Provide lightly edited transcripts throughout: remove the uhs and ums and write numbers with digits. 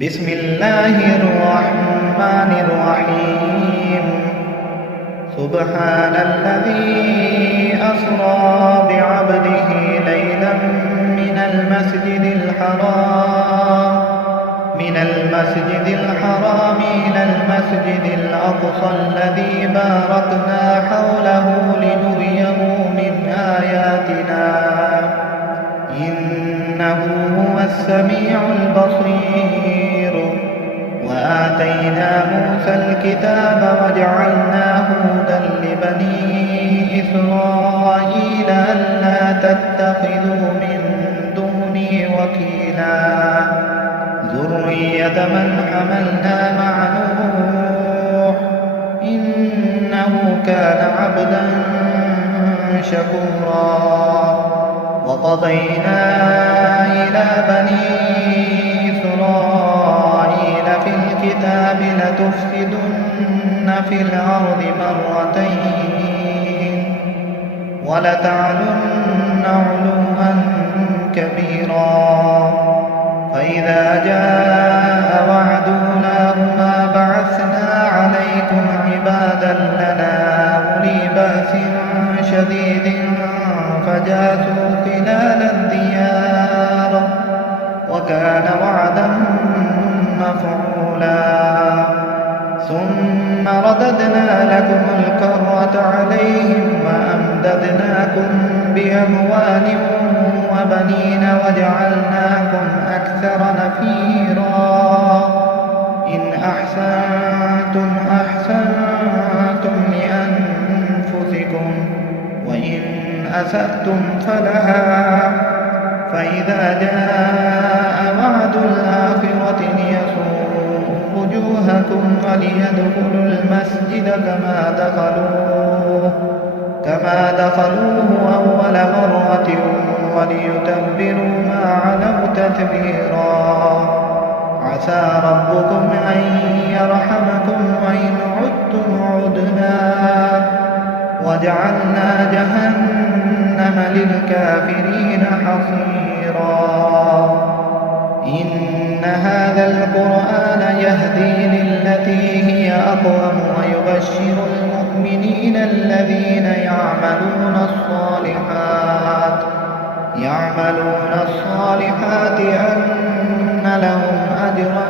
بسم الله الرحمن الرحيم. سبحان الذي أسرى بعبده ليلا من المسجد الحرام إلى المسجد الأقصى الذي باركنا حوله لنريه من آياتنا إنه هو السميع البصير. وآتينا موسى الكتاب وجعلناه هدى لبني إسرائيل ألا تتخذوا من دوني وكيلا ذرية من حملنا مع نوح إنه كان عبدا شكورا. وقضينا إلى بني إسرائيل في الكتاب لتفسدن في الأرض مرتين ولتعلن علوا كبيرا. فإذا جاء وعد أولاهما بعثنا عليكم عبادا لنا أولي بأس شديد فجاسوا خلال الديار وكان وعدا مفعولا. ثم رددنا لكم الكرة عليهم وأمددناكم بأموال وبنين وجعلناكم أكثر نفيرا. إن أحسنتم أحسنتم لأنفسكم وإن أسأتم فلها. فإذا جاء وعد الآخرة ليسوءوا وجوهكم وليدخلوا المسجد كما دخلوه أول مرة وليتبروا ما علوا تتبيرا. عسى ربكم أن يرحمكم وإن عدتم عدنا وجعلنا جهنم للكافرين حصيرا. إن هذا القرآن يهدي للتي هي أقوم ويبشر المؤمنين الذين يعملون الصالحات أن لهم أجرا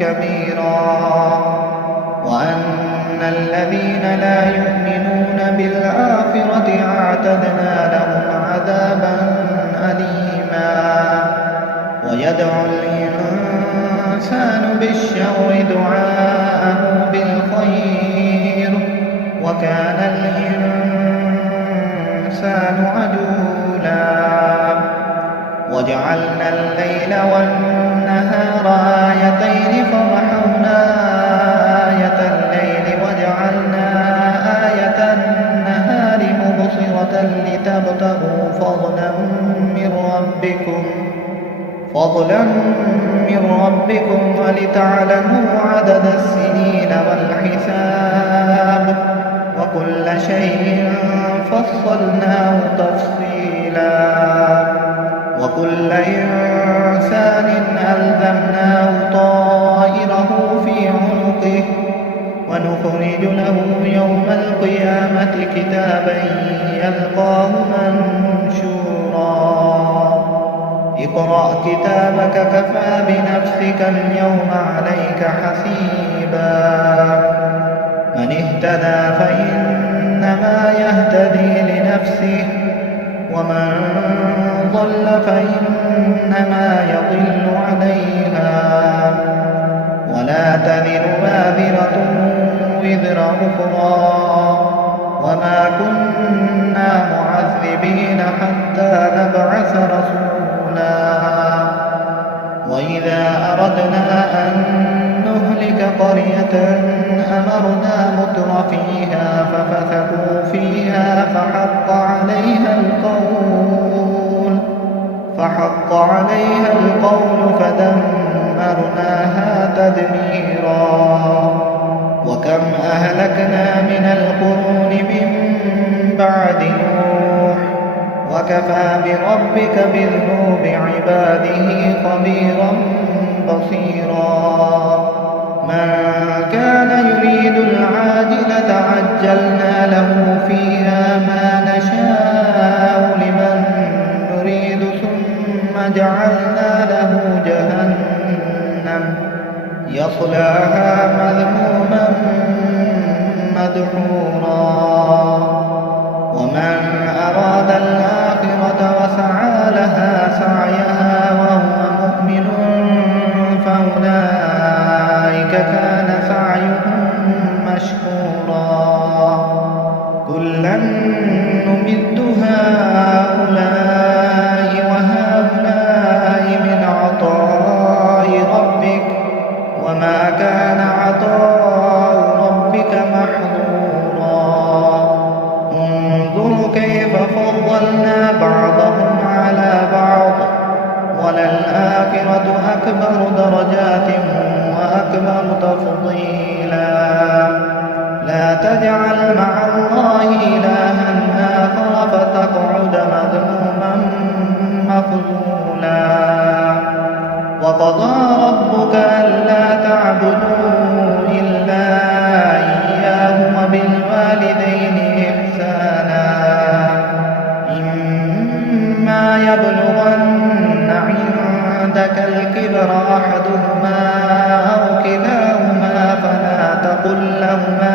كبيرا وأن الذين لا يؤمنون بالآخرة أعتدنا لهم عذابا أليما. ويدعو الإنسان بالشر دعاءه بالخير وكان الإنسان عجولا. وجعلنا الليل والنهار آيتين فمحونا آية الليل وجعلنا آية النهار مبصرة لتبتغوا فضلا من ربكم ولتعلموا عدد السنين والحساب وكل شيء فصلناه تفصيلا. وكل إنسان ألزمناه طائره في عنقه ونخرج له يوم القيامة كتابا يلقاه منشورا. اقرأ كتابك كفى بنفسك اليوم عليك حسيبا. من اهتدى فإنما يهتدي لنفسه ومن ضل فإنما يضل عليها ولا تذر وازرة وزر أخرى وما كنا معذبين حتى نبعث رسولا. وإذا أردنا أن نهلك قرية أمرنا مترفيها ففسقوا فيها فحق عليها القول فدمرناها تدميرا. وكم أهلكنا من القرون من بعد نوح وكفى بربك بذنوب عباده خبيرا بصيرا. عجلنا له فيها ما نشاء لمن نريد ثم جعلنا له جهنم يصلاها مذموما مدحورا ومن أراد الآخرة وسعى لها سعيها وهو مؤمن فأولئك كان سعيهم مشكورا كلا نمد هؤلاء وهؤلاء من عطاء ربك وما كان عطاء ربك محظورا انظر كيف فضلنا بعضهم على بعض وللآخرة أكبر درجات وأكبر تفضيلا لا تجعل مع الله إلها آخر فتقعد مذموما مخذولا وقضى ربك ألا تعبدوا إلا إياه وبالوالدين إحسانا إما يبلغن عندك الكبر أحدهما أو كلاهما فلا تقل لهما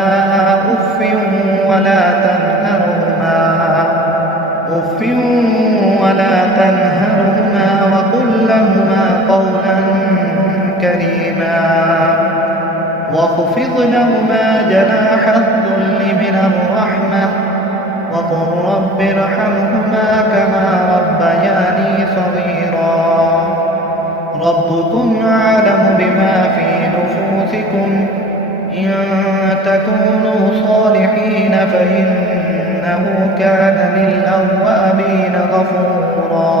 أف ولا تنهرهما وقل لهما قولا كريما واخفض لهما جناح الذل من الرحمة وقل رب ارحمهما كما ربياني صغيرا ربكم أعلم بما في نفوسكم إن تكونوا صالحين فإنه كان للأوابين غفورا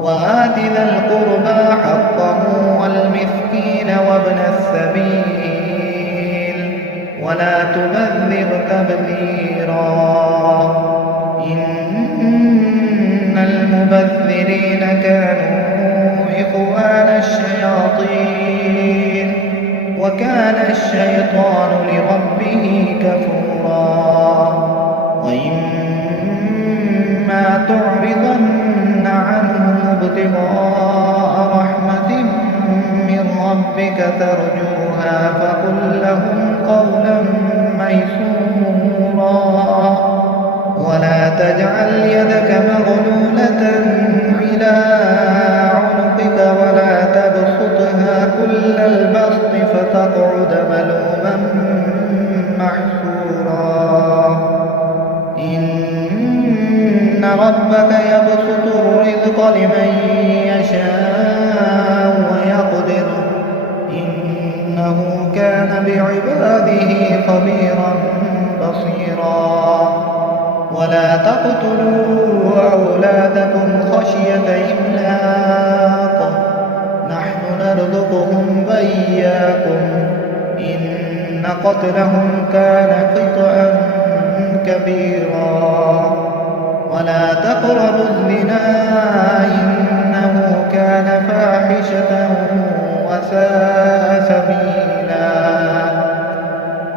وآت ذا القربى حقه والمسكين وابن السبيل ولا تبذر تبذيرا إن المبذرين كانوا إخوان الشياطين وكان الشيطان لربه كفورا وإما تعرضن عنهم ابتغاء رحمة من ربك ترجوها فقل لهم قولا ميسورا ولا تجعل يدك مغلولة إلى عنقك ولا تبسطها كل البسط فتقعد ملوما محسورا إن ربك يبسط الرزق لمن يشاء ويقدر إنه كان بعباده خبيرا بصيرا ولا تقتلوا أولادكم خشية إملاق نحن نرزقهم وإياكم إن قتلهم كان خطأ كبيرا ولا تقربوا الزنا إنه كان فاحشة وساء سبيلا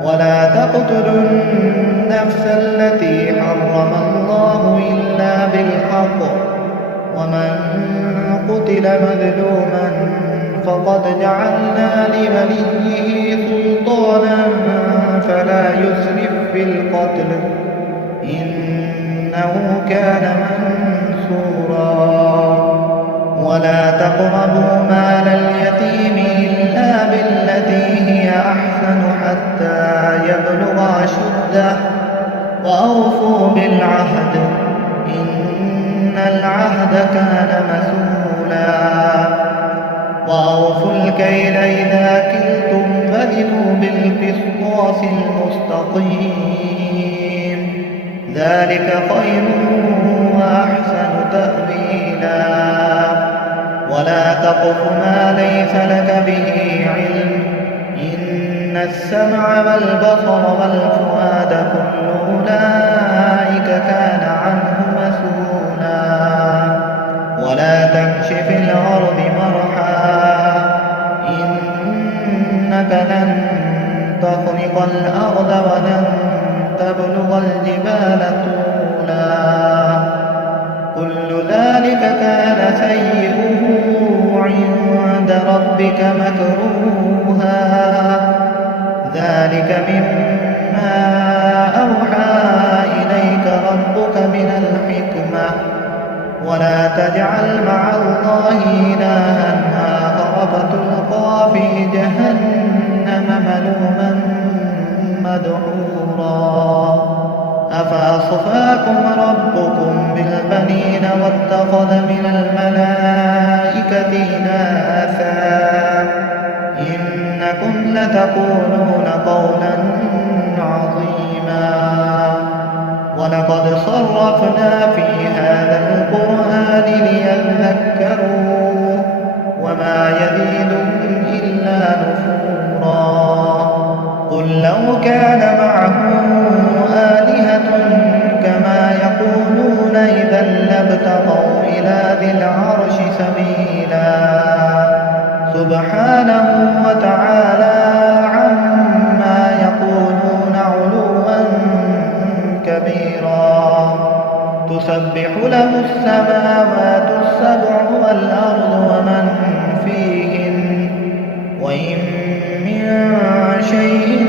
ولا تقتلوا النفس التي حرم الله إلا بالحق ومن قتل مظلوما فقد جعلنا لوليه سلطانا فلا يسرف في القتل إنه كان منصورا ولا تقربوا مال اليتيم إلا بالتي هي أحسن حتى يبلغ أشده وأوفوا بالعهد إن العهد كان مسؤولا وأوفوا الكيل إذا كلتم وزنوا بالقسطاس المستقيم ذلك خير وأحسن تأويلا ولا تقف ما ليس لك به علم إن السمع والبصر والفؤاد كل أولئك كان عنه مسؤولا ولا تمش في الأرض مرحا إنك لن تخرق الأرض ولن تبلغ الجبال طولا كل ذلك كان سيئه عند ربك مكروها ذلك مما أوحى إليك ربك من الحكمة ولا تجعل مع الله إلها آخر فتلقى في جهنم ملوما مدحورا أفأصفاكم ربكم بالبنين واتخذ من الملائكة إناثا إنكم لتقولون قولا عظيما ولقد صرفنا في هذا القرآن ليذكروا وما يزيدهم إلا نفورا قل لو كان معه آلهة كما يقولون إذا لابتغوا إلى ذي العرش سبيلا سبحانه وتعالى عما يقولون علوا كبيرا تسبح له السماوات السبع والأرض ومن فيهن وإن من شيء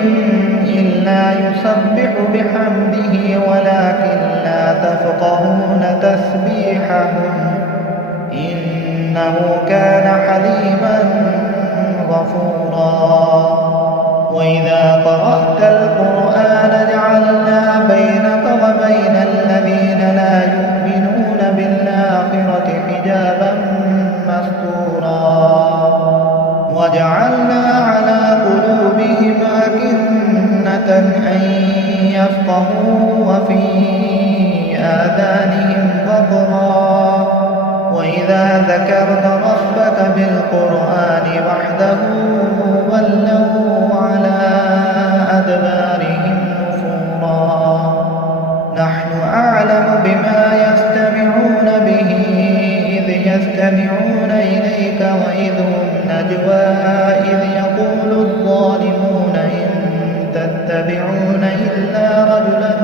إلا يسبح بحمده ولكن لا تفقهون تسبيحهم إنه كان حليما غفورا وإذا قرأت القرآن جعلنا بينك وبين الذين لا يؤمنون بالآخرة حجابا مستورا وجعلنا على قلوبهم أكنة أن يفقهوا وفي آذانهم وقرا وإذا ذكرت ربك بالقرآن وحده ولوا على أدبارهم نفورا نحن أعلم بما يستمعون به إذ يستمعون إليك وإذ هم نجوى إذ يقول الظالمون إن تتبعون إلا رجلا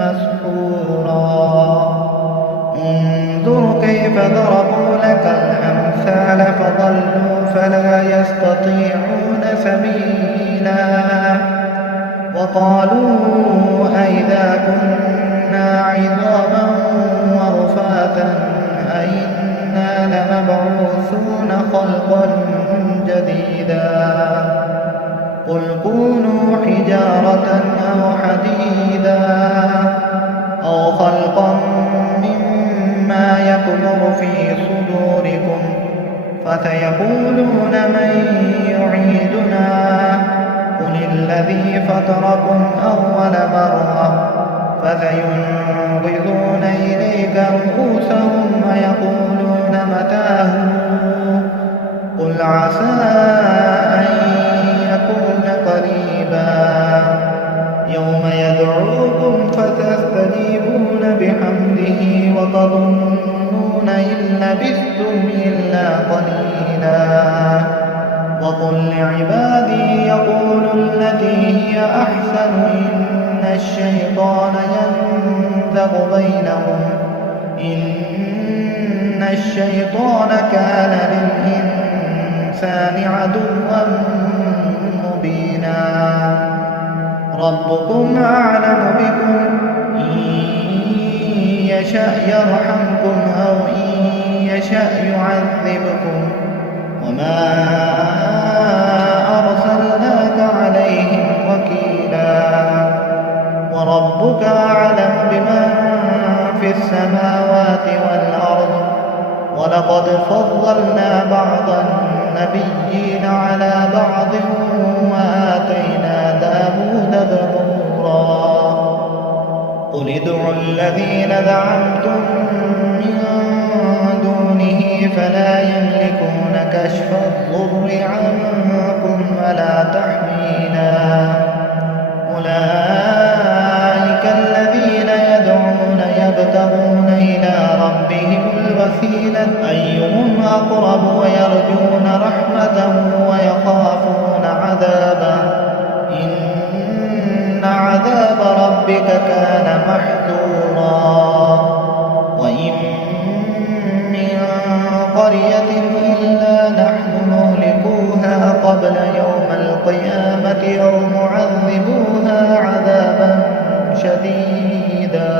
مسحورا انظر كيف ضربوا لك الأمثال فضلوا فلا يستطيعون سبيلا وقالوا أئذا كنا عظاما ورفاتا أئنا لمبعوثون خلقا جديدا قل كونوا حجارة أو حديدا أو خلقا مما يكبر في صدوركم فسيقولون من يعيدنا قل الذي فطركم أول مرة فسينغضون إليك رؤوسهم ويقولون متاه قل عسى أن يكون قريبا يوم يدعوكم فتستجيبون بحمده وتظنون إن لبثتم إلا قليلا وقل لعبادي يقولوا التي هي أحسن إن الشيطان ينزغ بينهم إن الشيطان كان للإنسان عدوا مبينا ربكم أعلم بكم إن يشأ يرحمكم أو إن يشأ يعذبكم وما أرسلناك عليهم وكيلا وربك أعلم بمن في السماوات والأرض ولقد فضلنا بعض النبيين على بعض وآتينا داود زبورا قل ادعوا الذين زعمتم من دونه فلا يملكون كشف الضر عنكم ولا تحويلا أولئك الذين يدعون يبتغون إلى ربهم الوسيلة أيهم أقرب ويرجون رحمته ويخافون عذابه إن عذاب قبل يوم القيامة أو معذبوها عذابا شديدا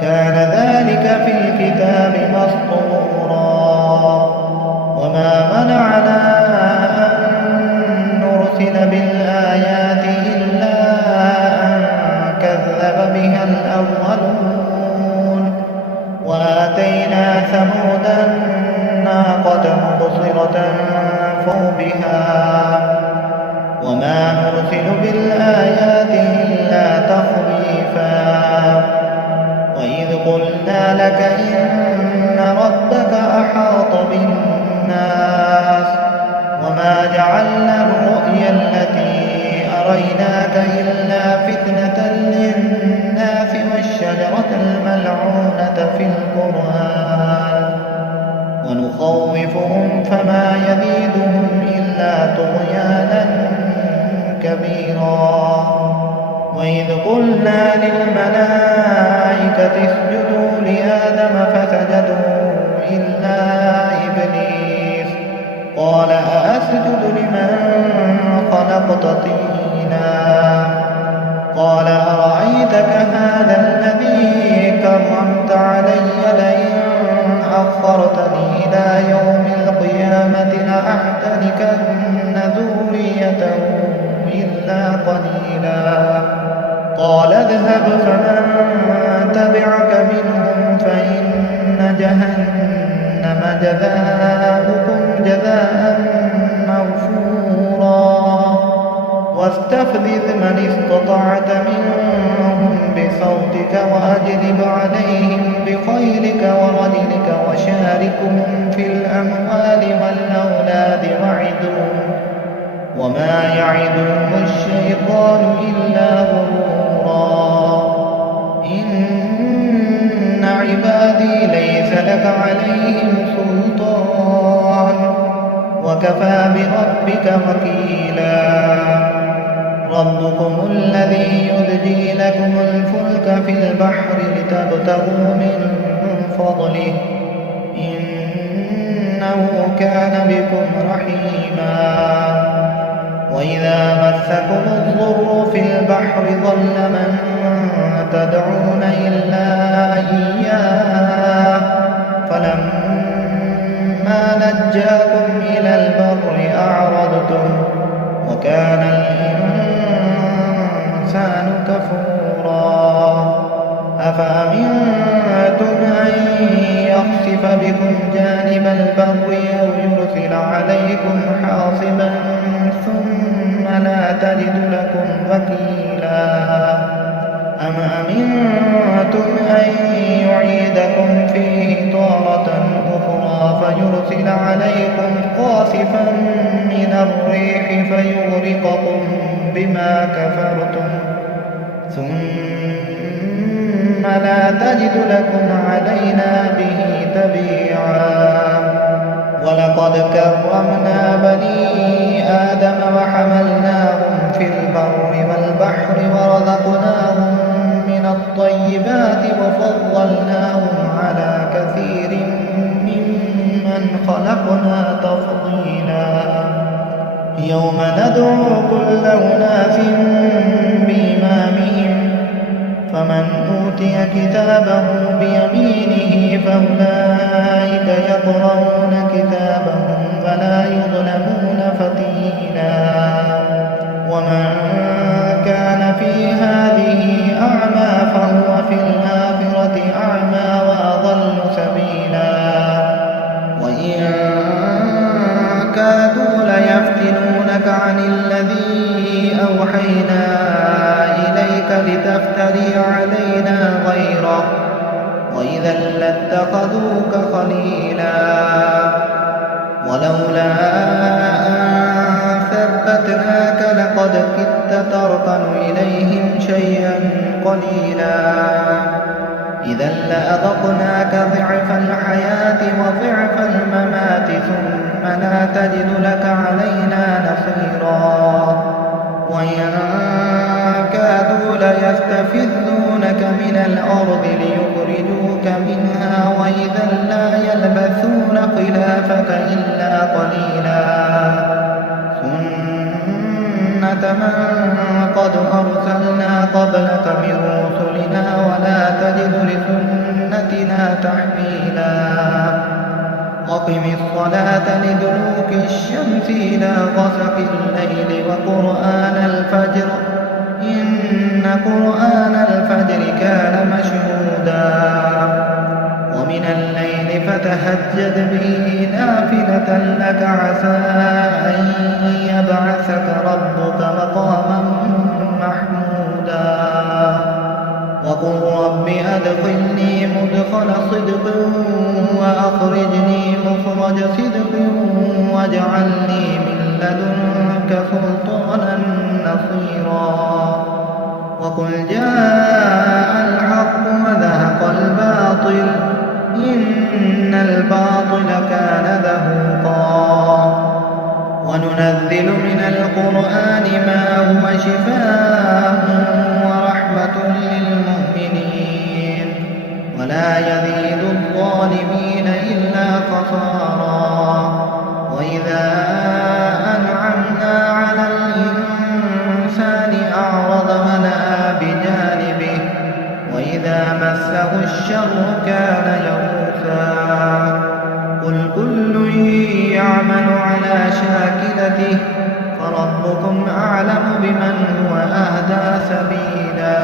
كان ذلك في الكتاب مسطورا وما منعنا أن نرسل بالآيات إلا أن كذب بها الأولون وآتينا ثمود الناقة مبصرة فهم بها وما نرسل بالآيات إلا تخويفا وإذ قلنا لك إن ربك أحاط بالناس وما جعلنا الرؤيا التي أريناك إلا فتنة للناس والشجرة الملعونة في القرآن ونخوفهم فما يزيدهم إلا طغيانا كبيرا وإذ قلنا للملائكة اسجدوا لآدم فسجدوا إلا إبليس قال أأسجد لمن خلقت طينا قال أرأيتك هذا الذي كرمت علي لئن أخرتني إلى يوم القيامة لأحتركن ذريته إلا قليلا قال اذهب فمن تبعك منهم فإن جهنم جزاؤكم جزاء موفورا واستفزز من استطعت منهم بصوتك وأجلب عليهم بخيلك ورجلك وشاركهم في الأموال والأولاد وعدهم وما يعدهم الشيطان إلا غرورا إن عبادي ليس لك عليهم سلطان وكفى بربك وكيلا ربكم الذي يزجي لكم الفلك في البحر لتبتغوا من فضله إنه كان بكم رحيما وإذا مسكم الضر في البحر ضل من تدعون إلا إياه فلما نجاكم إلى البر أعرضتم وكان الإنسان كفورا أفأمنتم أن يخسف بكم جانب البر أو يرسل عليكم حاصبا ثم لا تجد لكم وكيلا أم أمنتم أن يعيدكم فيه تارة أخرى فيرسل عليكم قاصفا من الريح فيغرقكم بما كفرتم ثم لا تجد لكم علينا به تبيعا ولقد كرمنا بني آدم وحملناهم في البر والبحر ورزقناهم من الطيبات وفضلناهم على كثير ممن خلقنا تفضيلا يوم ندعو كل أناس بإمامهم فمن أوتي كتابه بيمينه فأولئك يقرؤون كتابهم فلا يظلمون فتيلا ومن كان في هذه أعمى فهو في الآخرة أعمى وأضل سبيلا وإن كادوا ليفتنونك عن الذي أوحينا إليك لتفتري علينا غيره وإذا لاتخذوك خليلا ولولا أن ثبتناك لقد كدت تركن إليهم شيئا قليلا إذا لأذقناك ضعف الحياة وضعف الممات ثم لا تجد لك علينا نصيرا وإن كادوا ليستفزونك من الأرض ليخرجوك منها وإذا لا يلبثون خلافك إلا قليلا سنة من قد أرسلنا قبلك من رسلنا ولا تجد لسنتنا تحويلا أقم الصلاة لدلوك الشمس إلى غسق الليل وقرآن الفجر إن قرآن الفجر كان مشهودا ومن الليل فتهجد به نافلة لك عسى أن يبعثك ربك مقاما محمودا وقل رب أدخلني مدخل صدق وأخرجني مخرج صدق واجعل لي من لدنك سلطانا نصيرا وقل جاء الحق وزهق الباطل إن الباطل كان زهوقا وننزل من القرآن ما هو شفاء ورحمة للمؤمنين ولا يزيد الظالمين إلا خسارا وإذا أنعمنا على الإنسان أعرض ونأى بجانبه وإذا مسه الشر كان يئوسا قل كل يعمل على شاكلته فربكم أعلم بمن هو أهدى سبيلا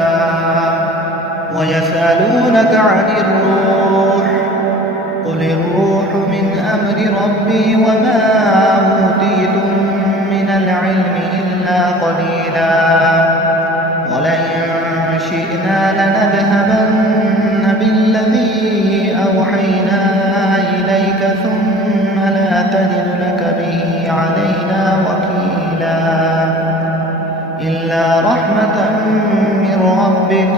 ويسألونك عن الروح قل الروح من أمر ربي وما أوتيتم من العلم إلا قليلا ولئن شئنا لنذهبن بالذي أوحينا إليك ثم لا تجد لك به علينا وكيلا إلا رحمة من ربك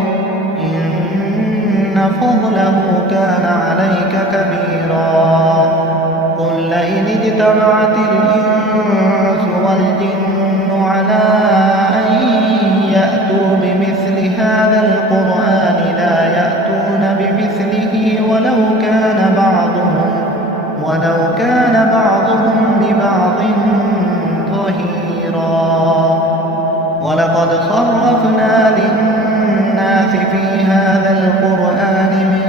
إن فضله كان عليك كبيرا قل لئن اجتمعت الإنس والجن على أن يأتوا بمثل هذا القرآن لا يأتون بمثله ولو كان بعضهم لبعض ظهيرا ولقد صرفنا للناس في هذا القرآن من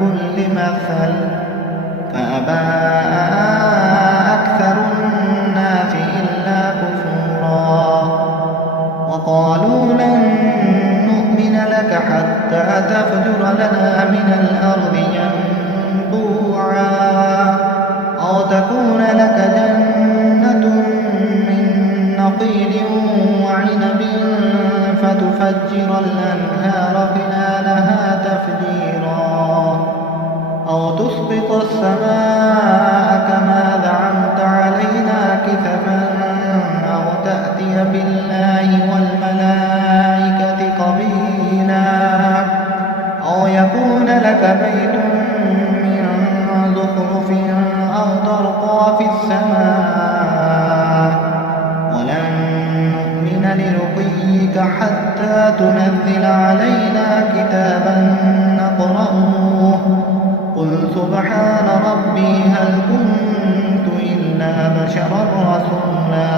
كل مثل فأبى أكثر الناس إلا كفورا وقالوا لن نؤمن لك حتى تفجر لنا من الأرض ينبوعا أو تكون لك جنة من نخيل وعنب فتفجر الأنهار خلالها تفجيرا أو تسقط السماء كما زعمت علينا كسفا أو تأتي بالله والملائكة قبيلا أو يكون لك بيت من زخرف أو ترقى في السماء ولن نؤمن لرقيك حتى تنزل علينا كتابا نقرأه قل سبحان ربي هل كنت إلا بشرا رسولا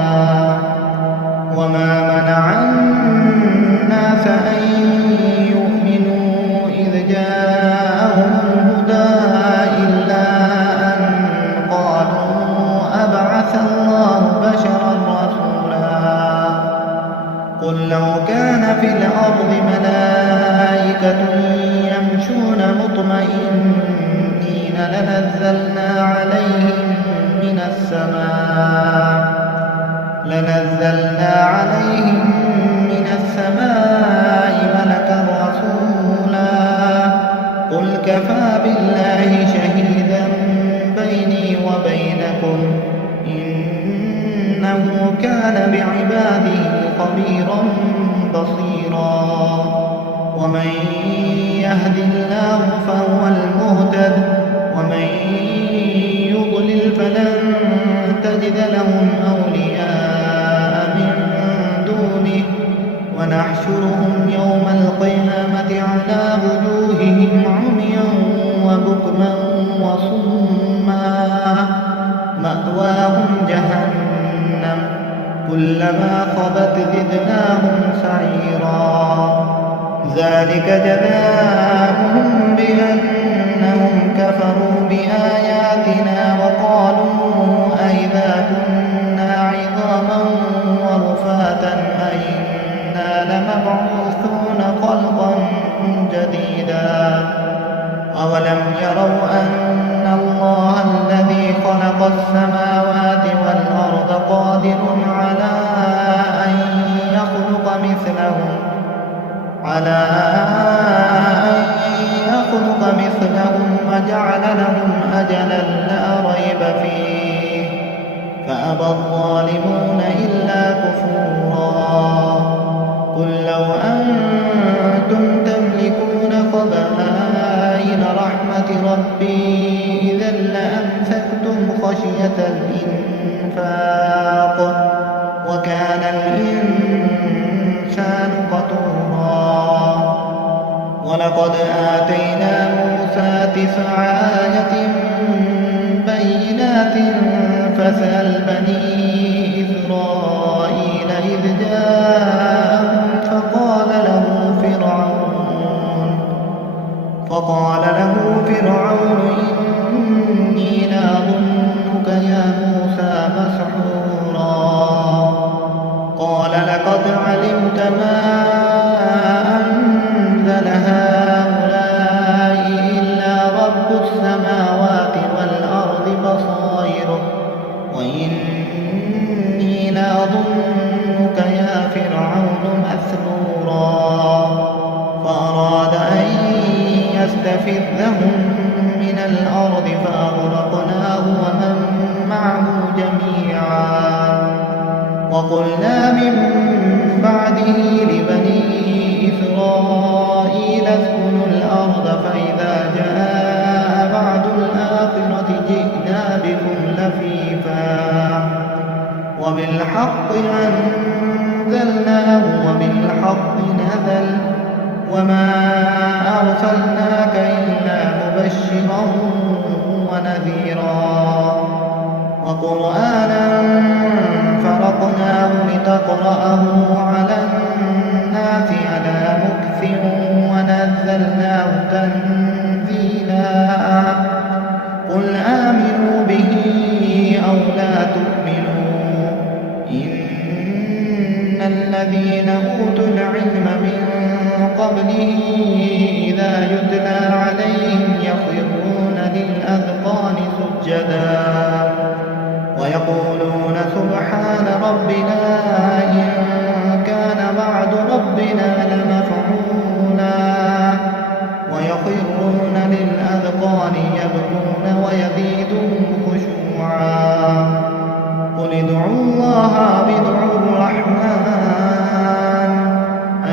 وما منع الناس أن يؤمنوا إذ جاءهم الهدى إلا أن قالوا أبعث الله بشرا رسولا قل لو كان في الأرض ملائكة يمشون مطمئنين لنزلنا عليهم من السماء ملكا رسولا قل كفى بالله شهيدا بيني وبينكم إنه كان بعباده خبيرا بصيرا ومن يهد الله فهو المهتد ومن يضلل فلن تجد لهم أولياء من دونه ونحشرهم يوم القيامة على وجوههم عميا وبكما وصما مأواهم جهنم كلما خبت زدناهم سعيرا ذلك جزاؤهم بأنهم كفروا بآياتنا وقالوا أئذا كنا عظاما ورفاتا أئنا لمبعوثون خلقا جديدا أولم يروا أن الله الذي خلق السماوات والأرض قادر على أن يخلق مثلهم وجعل لهم أجلا لا ريب فيه فأبى الظالمون إلا كفورا قل لو أنتم تملكون خزائن رحمة ربي إذا لأمسكتم خشية الإنفاق وكان الإنسان قتورا ولقد آتينا موسى 9 آيات بينات فاسأل بني إسرائيل إذ جاءهم فقال له فرعون إني لأظنك يا موسى مسحورا قال لقد علمت ما أنزل هؤلاء إلا رب السماوات والأرض بصائر وإني لأظنك يا فرعون مثبورا فأراد أن يستفزهم من الأرض فأغرقناه ومن معه جميعا وقلنا من بعده لبني إسرائيل اسكنوا الأرض فإذا جاء بعد الآخرة جئنا بكم لفيفا وبالحق أنزلناه وبالحق نزل وما أرسلناك إلا مبشرا ونذيرا وقرآنا فرقناه لتقرأه على الناس على مكث ونزلناه تنزيلا قل آمنوا به أو لا تؤمنوا إن الذين أوتوا العلم من قبله إذا يتلى عليهم يخرون للأذقان سجدا ويقولون سبحان ربنا إن كان وعد ربنا لمفعولا ويخرون للأذقان يبكون ويزيدهم خشوعا قل ادعوا الله أو ادعوا الرحمن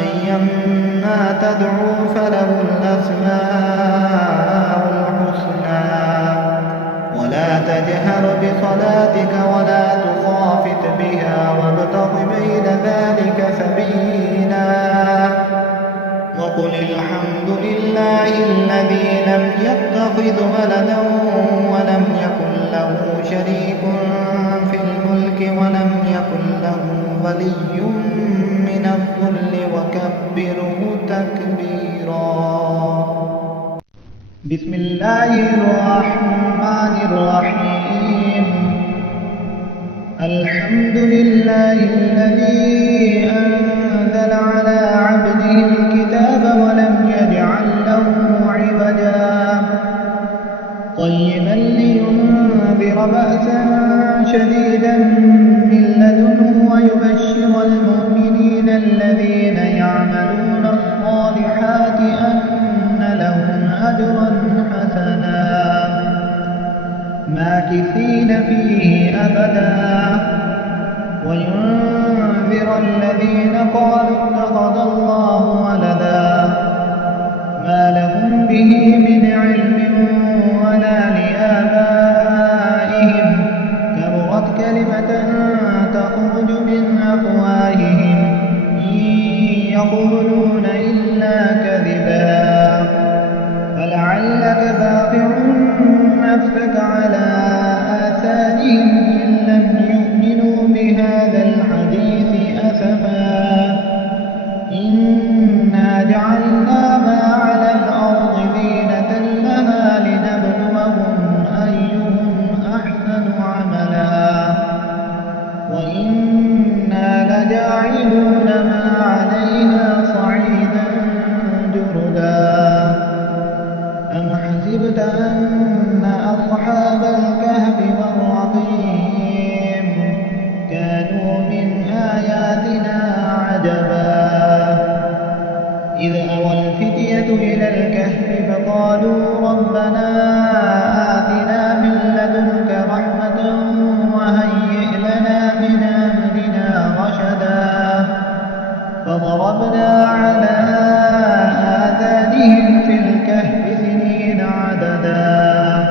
أيما تدعوا فله الأسماء الحسنى ولا تجهر بصلاتك ولا تخافت بها وابتغ بين ذلك سبيلا وقل الحمد لله الذي لم يتخذ ولدا ولم يكن له شريك في الملك ولم يكن له ولي من الذل وكبره تكبيرا بسم الله الرحمن الرحيم الحمد لله الذي أنزل على عبده الكتاب ولم يجعل له عوجا قيما لينذر بأسا شديدا من لدنه ويبشر المؤمنين الذين يعملون الصالحات أن لهم أجرا حسنا ماكثين فيه أبدا وينذر الذين قالوا اتخذ الله ولدا ما لهم به من علم ولا لآبائهم كبرت كلمة تخرج من أفواههم إن يقولون إلا كذبا فلعلك باقع نفسك على آثارهم إن لم يؤمنوا بهذا الحديث فاعلون ما عليها صعيدا جردا أم حسبت أن أصحاب الكهف والرقيم كانوا من آياتنا عجبا إذ أوى الفتية إلى الكهف فقالوا ربنا آتنا من لدنك رحمة وهيئ لنا من أمرنا رشدا فضربنا على آذانهم في الكهف سنين عددا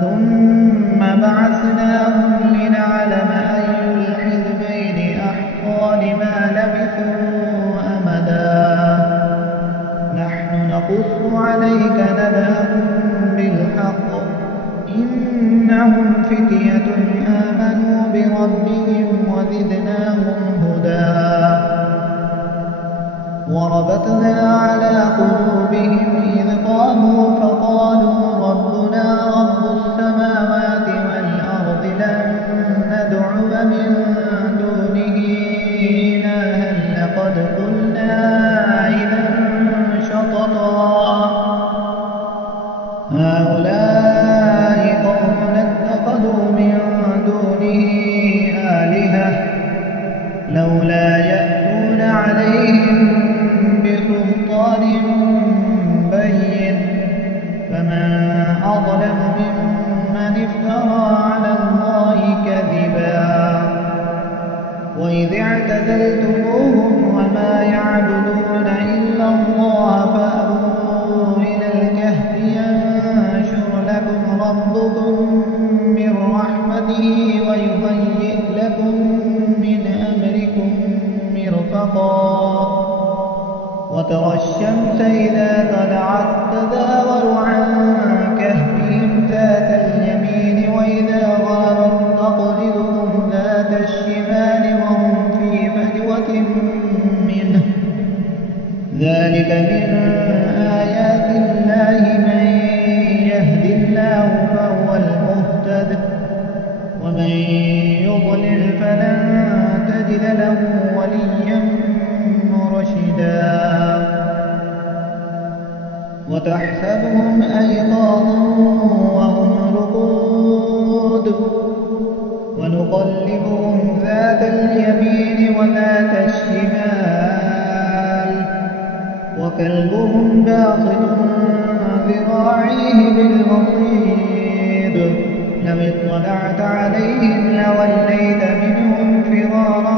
ثم بعثناهم لنعلم أي الحزبين أحصى لما لبثوا أمدا نحن نقص عليك نبأهم بالحق إنهم فتية آمنوا بربهم وزدناهم هدى وربطنا على قلوبهم إذ قاموا فقالوا ربنا رب السماوات والأرض لن ندعو من دونه إلها لقد قلنا إذا شططا هؤلاء قوم اتخذوا من دونه آلهة لولا يأتون عليهم بسلطان بين فمن أظلم ممن افترى على الله كذبا وإذ اعتزلتموهم وما يعبدون إلا الله فأووا إلى الكهف ينشر لكم ربكم من رحمته ويهيئ لكم من أمركم مرفقا وترى الشمس إذا طلعت تزاور عن كهفهم ذات اليمين وإذا غابت تقرضهم ذات الشمال وهم في فجوة منه ذلك من آيات الله من يهد الله فهو المهتد ومن يضلل فلن تجد له وليا مرشدا وتحسبهم أيقاظا وهم رقود ونقلبهم ذات اليمين وذات الشمال وكلبهم باسط ذراعيه بالوصيد لو اطلعت عليهم لوليت منهم فرارا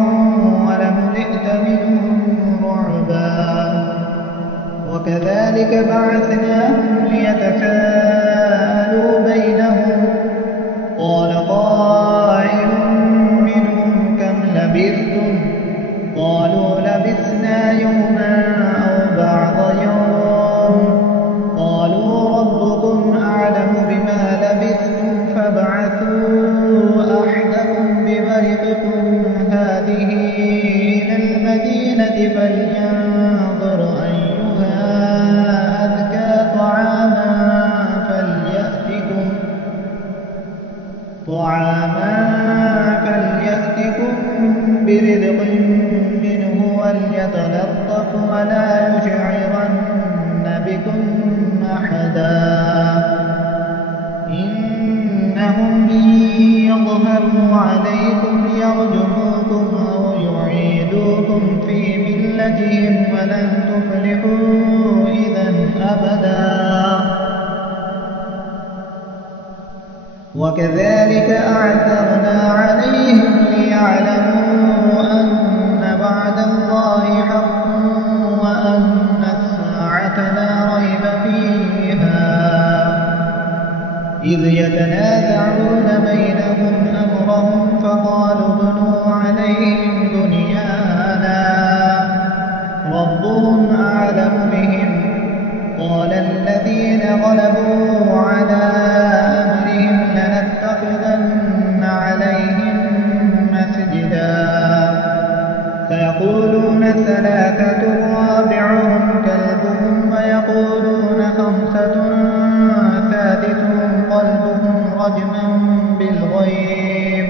ولملئت منهم رعبا وكذلك بعثناهم ليتساءلوا بينهم قال قائل منهم كم لبثتم قالوا لبثنا يوما أو بعض يوم قالوا ربكم أعلم بما لبثتم فابعثوا أحدكم بورقكم هذه إلى المدينة فلينظر أيها أزكى فليأتكم برزق منه وليتلطف ولا يشعرن بكم أحدا إنهم إن يظهروا عليكم يرجموكم أو يعيدوكم في ملتهم ولن تفلحوا إذا أبدا وكذلك أعثرنا عليهم ليعلموا أن وعد الله حق وأن الساعة لا ريب فيها إذ يتنازعون بينهم أمرهم فقالوا ابنوا عليهم بنيانا ربهم أعلم بهم قال الذين غلبوا على أمرهم لنتخذن عليهم مسجدا فيقولون ثلاثة رابعهم كلبهم ويقولون خمسة سادسهم قلبهم رجما بالغيب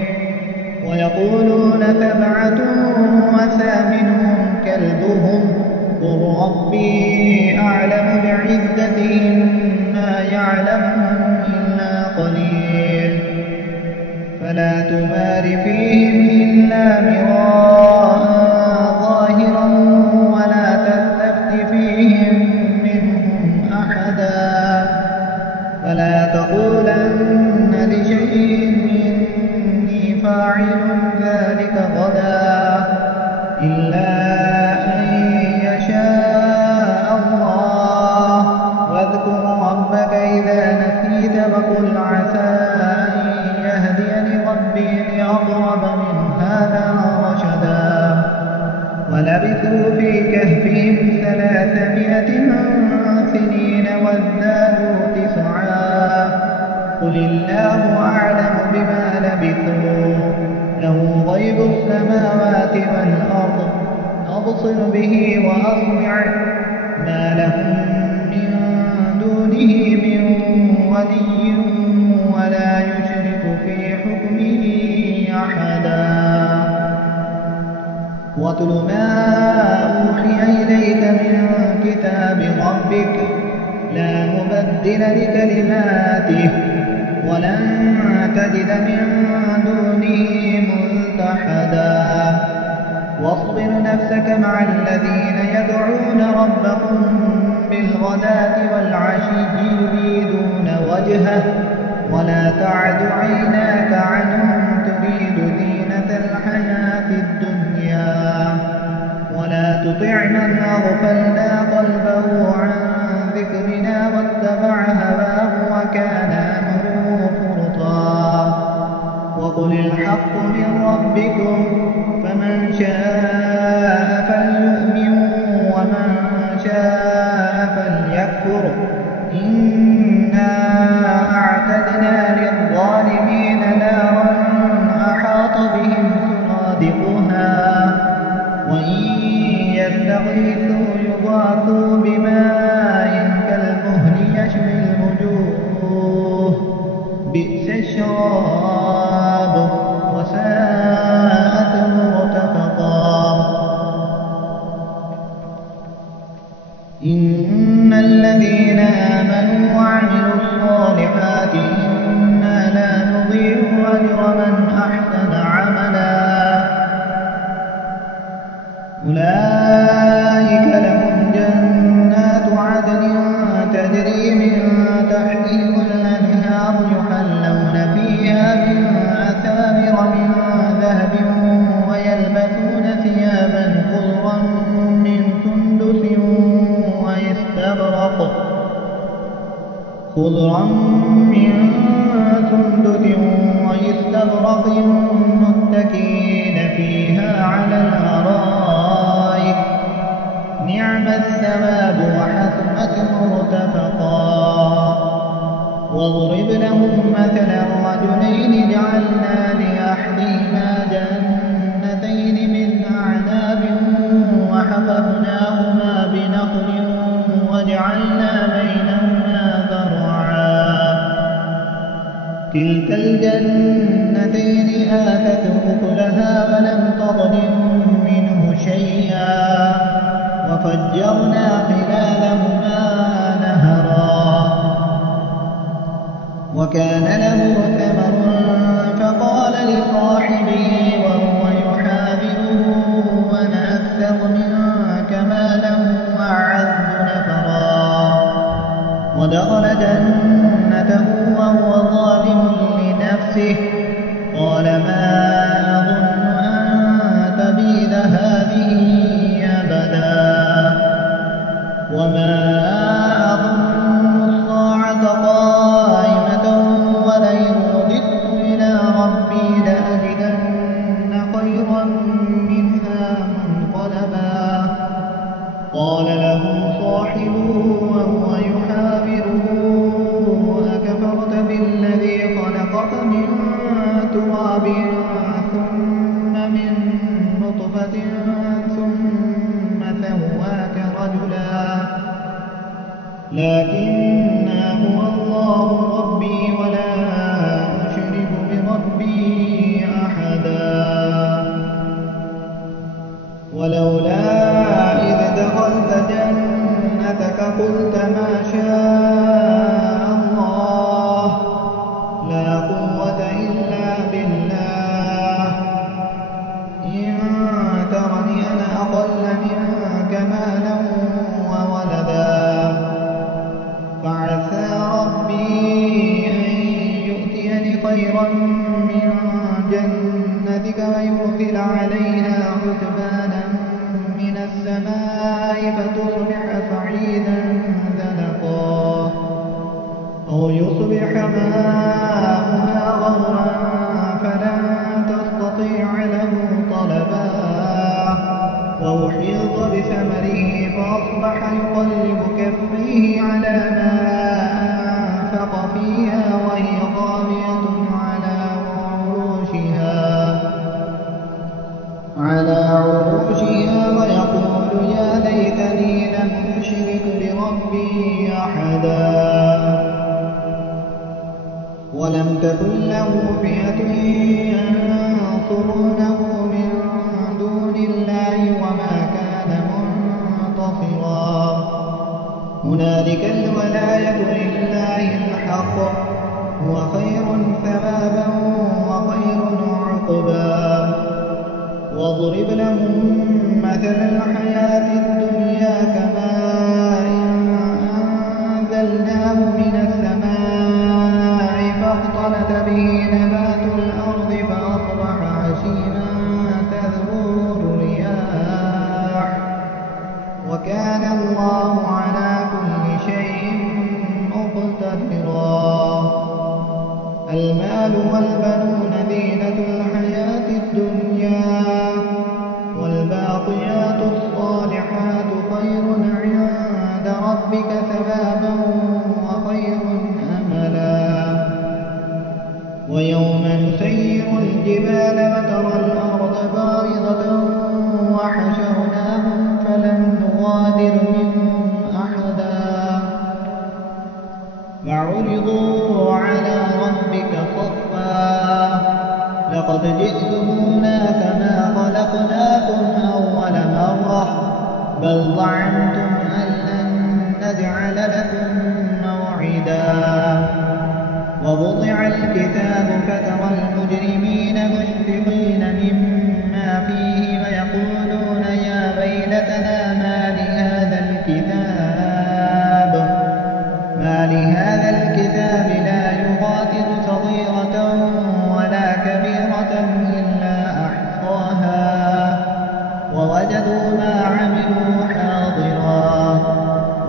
ويقولون سبعة ربي أعلم بعدتهم ما يعلمهم إلا قليل فلا تمار فيهم إلا مراء ظاهرا ولا تستفت فيهم منهم أحدا فلا تقولن لشيء إني فاعل ذلك غدا إلا أن يشاء الله واذكر ربك إذا نسيت وقل عسى أن يهديني ربي لأقرب من هذا رشدا ولبثوا في كهفهم 300 سنين وازدادوا 9 قل الله أعلم بما لبثوا له غيب السماوات والأرض أبصر به وأسمع ما لهم من دونه من ولي ولا يشرك في حكمه أحدا واتل ما أوحي إليك من كتاب ربك لا مبدل لكلماته ولن تجد من دونه ملتحدا واصبر نفسك مع الذين يدعون ربهم بالغداة والعشي يريدون وجهه ولا تعد عيناك عنهم تريد زينة الحياة الدنيا ولا تطع من أغفلنا قلبه عن ذكرنا واتبع هواه وكان أمره فرطا وقل الحق من ربكم فمن شاء فليؤمن ومن شاء فليكفر إنا أعتدنا للظالمين نارا أحاط بهم سرادقها وإن يستغيثوا يغاثوا بماء كالمهل يشوي الوجوه بئس الشراب وساءت مرتفقا إن الذين آمنوا وعملوا الصالحات إنا لا نضيع أجر من أحسن عملا أولئك لهم جنات عدن تجري من تحتهم الأنهار يحلون فيها من أساور من ذهب ويلبسون ثيابا خضرا من سندس واستبرق متكئين فيها على الأرائك نعم الثواب وحسنت مرتفقا واضرب لهم مثلا رجلين جعلنا لأحدهما جنتين من أعناب وحفظناهما بنخل وجعلنا بينهما زرعا كلتا الجنتين آتت أكلها ولم تظلم منه شيئا وفجرنا خلالهما نهرا وكان له ثمر فقال لصاحبه وهو يحاوره أنا أكثر منك مالا وأعز نفرا ودخل جنته وهو ظالم لنفسه قال ما أظن أن تبيد هذه أبدا وما أظن الساعة قائمة ولئن رددت إلى ربي لأجدن خيرا منها منقلبا قال له صاحبه وهو يحاوره أكفرت بالذي خلقك من يرسل عليها حسبانا من السماء فتصبح صعيدا زلقا أو يصبح ماؤها غورا فلن تستطيع له طلبا وأحيط بثمره فأصبح يقلب كفيه على ما أنفق فيها وهي خاوية على عروشها ويقول يا ليتني لم أشرك بربي أحدا ولم تكن له فئة ينصرونه من دون الله وما كان منتصرا هنالك الولاية لله الحق هو خير ثوابا وخير عقبا واضرب لهم مثل الحياة الدنيا كماء أنزلناه من السماء فاختلط به نبات الأرض فأصبح هشيما تذروه الرياح وكان الله على كل شيء مقتدرا المال والبنون زينة الحياة الدنيا والباقيات الصالحات خير عند ربك ثوابا وخير أملا ويوم نسير الجبال وترى الأرض بارزة وحشرناهم فلم نغادر منهم أحدا وعرضوا على ربك صفا لقد جئتمونا كما خلقناكم أول مرة بل زعمتم أن لن نجعل لكم موعدا ووضع الكتاب فترى المجرمين مشفقين مما فيه ويقولون يا ويلتنا ما لهذا الكتاب لا يغادر صغيرة ولا كبيرة إلا أحصاها ووجدوا ما عملوا حاضرا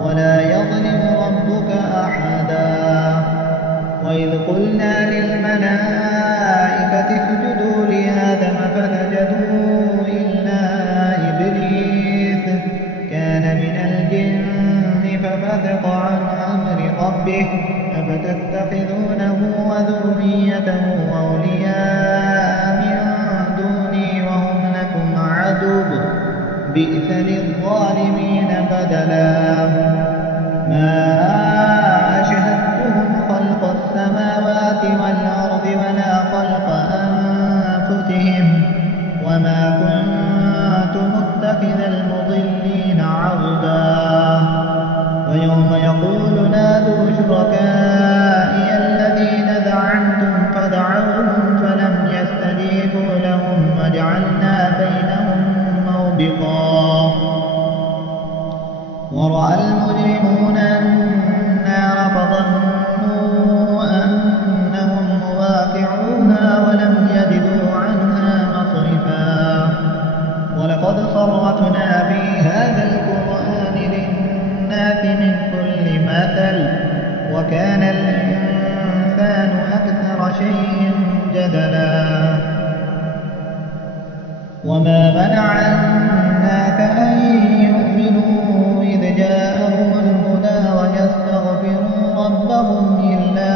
ولا يظلم ربك أحدا وإذ قلنا للملائكة اسجدوا لآدم فسجدوا إلا إبليس كان من الجن ففسق عن أمر ربه أفتتخذونه وذريته أولياء من دوني وهم لكم عدو بئس للظالمين بدلا ما أشهدتهم خلق السماوات والأرض ولا خلق أنفسهم وما كنت متخذ المضلين عضدا ويوم يقول نادوا شركائي الذين زعمتم فدعوهم فلم يستجيبوا لهم وجعلنا بينهم موبقا ورأى المجرمون النار فظنوا أنهم مواقعوها ولم يجدوا عنها مصرفا ولقد صرفنا في هذا القرآن للناس من كل مثل وكان الإنسان أكثر شيء جدلا وما منع الناس أن يؤمنوا إذ جاءهم الهدى ويستغفروا ربهم إلا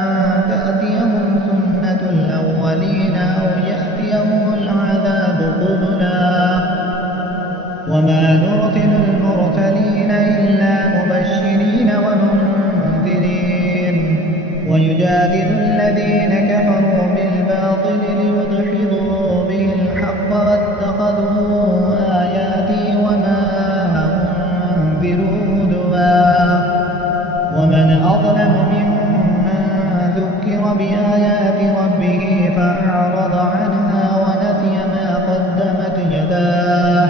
أن تأتيهم سنة الأولين أو يأتيهم العذاب قبلا وما نرسل المرسلين إلا مبشرين ومنذرين ويجادل الذين كفروا بالباطل ليدحضوا به الحق واتخذوا آياتي وما أنذروا هزوا ومن أظلم ممن ذكر بآيات ربه فأعرض عنها ونسي ما قدمت يداه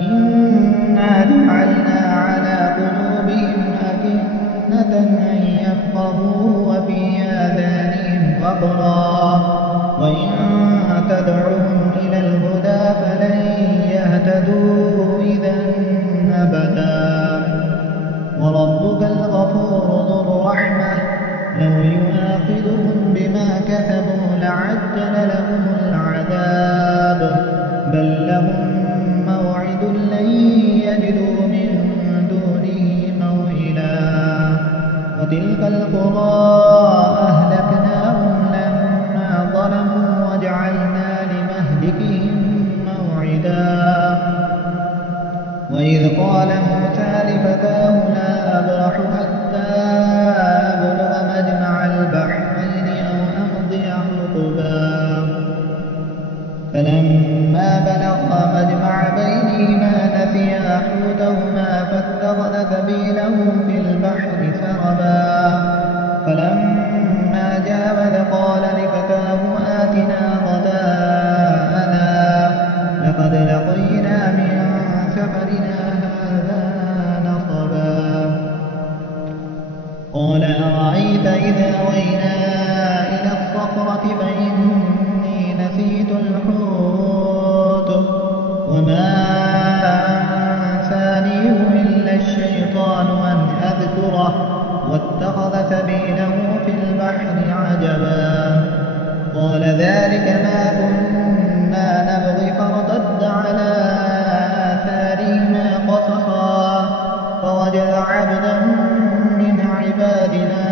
إنا جعلنا على قلوبهم أكنة أن يفقهوا وفي آذانهم وقرا وإن لو يؤاخذهم بما كسبوا لعجل لهم العذاب بل لهم موعد لن يجدوا من دونه موئلا وتلك القرى أهلكناهم لما ظلموا وجعلنا لمهلكهم موعدا وإذ قال موسى لفتاه لا أبرح حتى أبلغ مجمع البحرين أو أمضي حقبا فلما بلغا مجمع بينهما نسيا حوتهما فاتخذ سبيله في البحر سربا فلما جاوز قال لفتاه آتنا غداءنا لقد لقينا من سفرنا هذا نصبا قال أرأيت إذا وينا إلى الصخرة فإني نسيت الحوت وما أنسانيه إلا الشيطان أن أذكره واتخذ سبيله في البحر عجبا قال ذلك ما كنا نبغي فارتد على آثارهما قصصا فوجد عبدا من عبادنا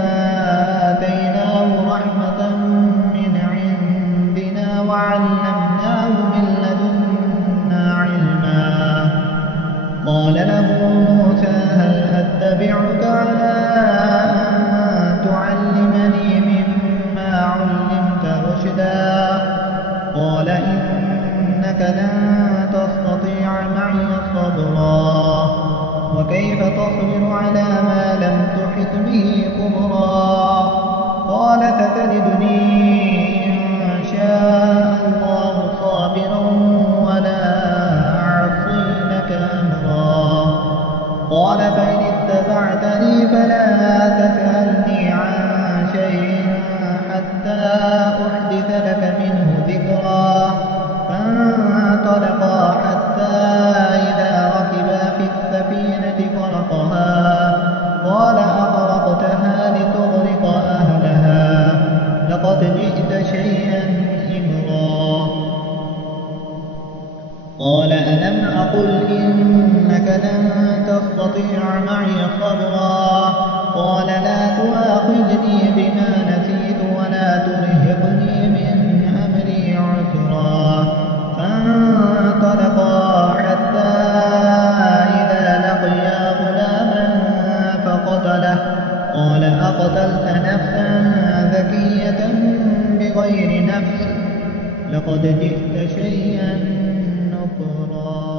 آتيناه رحمة من عندنا وعلمناه من لدنا علما قال له موسى هل أتبعك على أن تعلمني مما علمت رشدا قال إنك لن تستطيع معي صبرا وكيف تصبر على ما لم تحط به خبرا قال ستجدني إن شاء الله صابرا ولا أعصي لك أمرا قال فإن اتبعتني فلا تسألني عن شيء حتى أحدث لك منه ذكرا فانطلقا حتى إذا ركبا في السفينة خرقها قال أخرقتها لتغرق أهلها لقد جئت شيئا إمرا قال ألم أقل إنك لن تستطيع معي صبرا قال لا تؤاخذني بما نسيت ولا ترهقني من أمري عسرا فانطلقا حتى إذا لقيا غلاما فقتله قال أقتلت نفسا ذكية بغير نفس لقد جئت شيئا نكرا